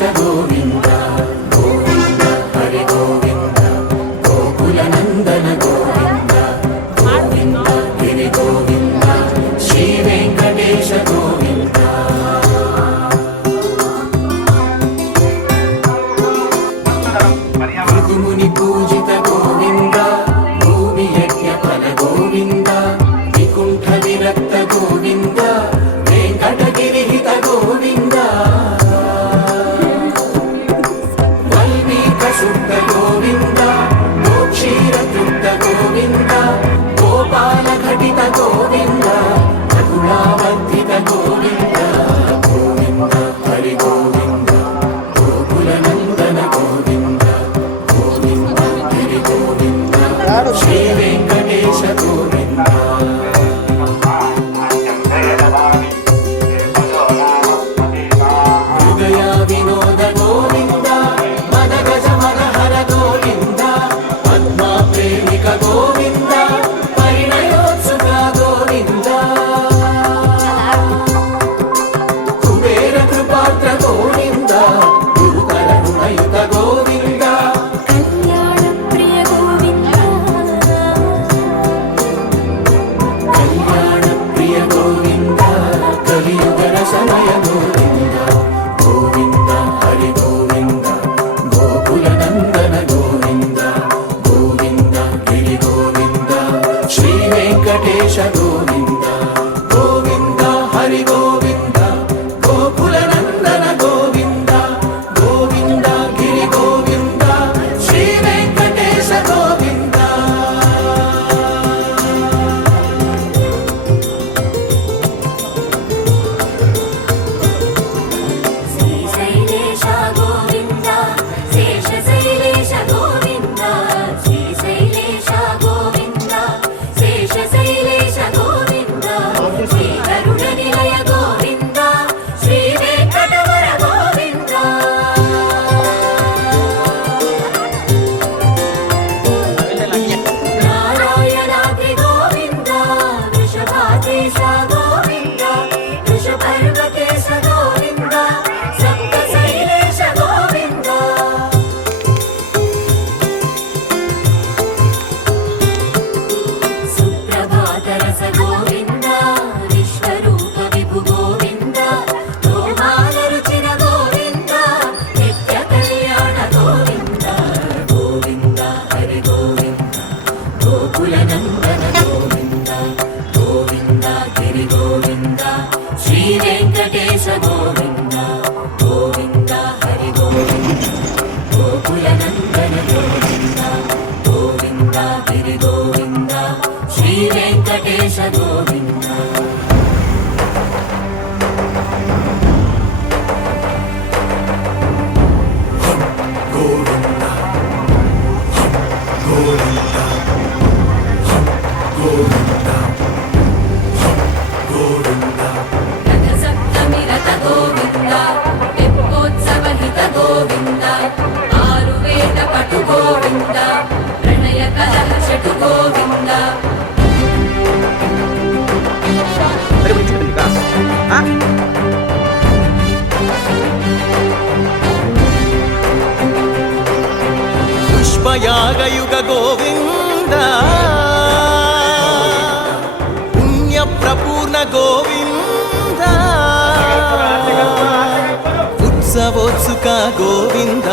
వెంకటేశ గోవింద గోవింద హరి గోవింద గోకుల నందన గోవింద గోవింద గిరి గోవింద శ్రీ వెంకటేశ గోవింద భృగుముని పూజిత గోవింద భూమి యజ్ఞ ఫల గోవింద వికుంఠ విరక్త గోవింద వెంకటగిరిహిత గోవింద వల్మీక శుద్ధ గోవింద గోక్షీర తృప్త గోవింద గోపాల ఘటిత గోవింద రఘుణావర్ధిత గోవింద గోవింద హరి గోవింద గోకుల నందన గోవింద గోవింద గిరి గోవింద శ్రీ వెంకటేశ గోవింద హృదయ వినోద గోవింద మద గజ మనహర గోవింద పద్మా ప్రేమిక గోవింద పరిణయోత్సుక గోవింద కుబేర కృపాత్ర గోవింద గురుతర గుణయుత గోవింద కళ్యాణ ప్రియ గోవింద కళ్యాణ ప్రియ గోవింద కలియుగ రసమయ గోవింద గోవింద హరి గోవింద గోకుల నందన గోవింద గోవింద గిరి గోవింద శ్రీ వెంకటేశ గోవింద గోవింద హరి గోవింద గోకుల నందన గోవింద గోవింద గిరి గోవింద శ్రీ వెంకటేశ గోవింద శ్రీశైలేశ గోవింద శేషశైలేశ గోవింద శ్రీశైలేశ గోవింద శేషశైలేశ గోవింద శ్రీ కరుణ నిలయ గోవింద శ్రీ వెంకటవర గోవింద నారాయణాద్రి గోవింద వృషభాదేశ గోవింద వృషపర్వతేశ గోవింద సప్తశైలేశ గోవింద సుప్రభాతరస గోవింద విశ్వరూప విభు గోవింద గోమాల రుచిర గోవింద నిత్య కళ్యాణ గోవింద గోవింద హరి గోవింద గోకుల నందన గోవింద గోవింద గిరి గోవింద శ్రీ వెంకటేశ గోవింద గోవింద హరి గోవింద గోకుల నందన గోవింద గోవింద గిరి గోవింద శ్రీ వెంకటేశ గోవింద గోవింద గోవింద గోవింద గోవింద రథ సప్తమి రథ గోవింద తెప్పోత్సవ హిత గోవింద ఆరువేద పటు గోవింద ప్రణయ కలహ షటు గోవింద పుష్పయాగయుగ గోవింద పుణ్య ప్రపూర్ణ గోవింద ఉత్సవోత్సుక గోవింద